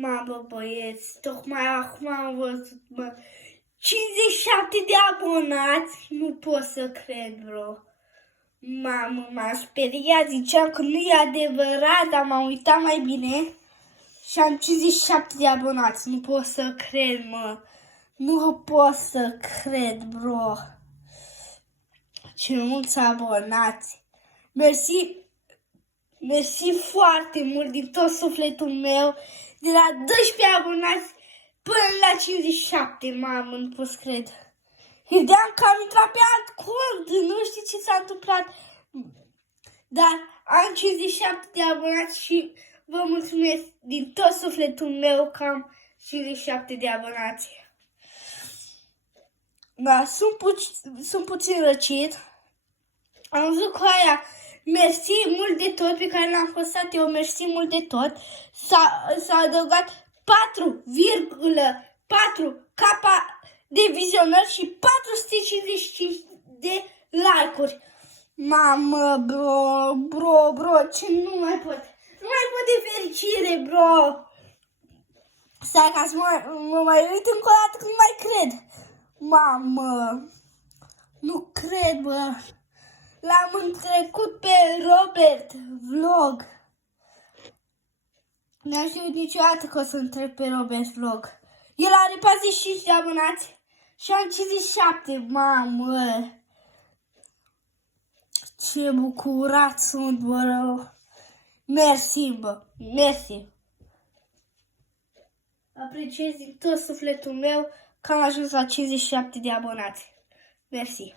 Mamă, băieți, tocmai acum am văzut, 57 de abonați, nu pot să cred, bro. Mamă, m-am speriat, ziceam că nu e adevărat, dar m-am uitat mai bine și am 57 de abonați, nu pot să cred, mă. Nu pot să cred, bro. Ce mulți abonați. Mersi foarte mult din tot sufletul meu, de la 12 abonați până la 57, mamă, nu pot să cred. Credeam că am intrat pe alt cont, nu știu ce s-a întâmplat. Dar am 57 de abonați și vă mulțumesc din tot sufletul meu că am 57 de abonați. Da, sunt puțin răcit. Am văzut cu aia, mersi mult de tot pe care l-am postat eu, mersi mult de tot. S-a adăugat 4,4k de vizionări și 455 de like-uri. Mamă, bro, ce nu mai pot. Nu mai pot de fericire, bro. Stai ca să mă mai uit încă o dată că nu mai cred. Mamă, nu cred, bă. L-am întrecut pe Robert Vlog. N-am știut niciodată că o să întreb pe Robert Vlog. El are 45 de abonați și am 57, mamă. Ce bucurat sunt, bă. Mersi, bă, mersi. Apreciez din tot sufletul meu că am ajuns la 57 de abonați. Mersi.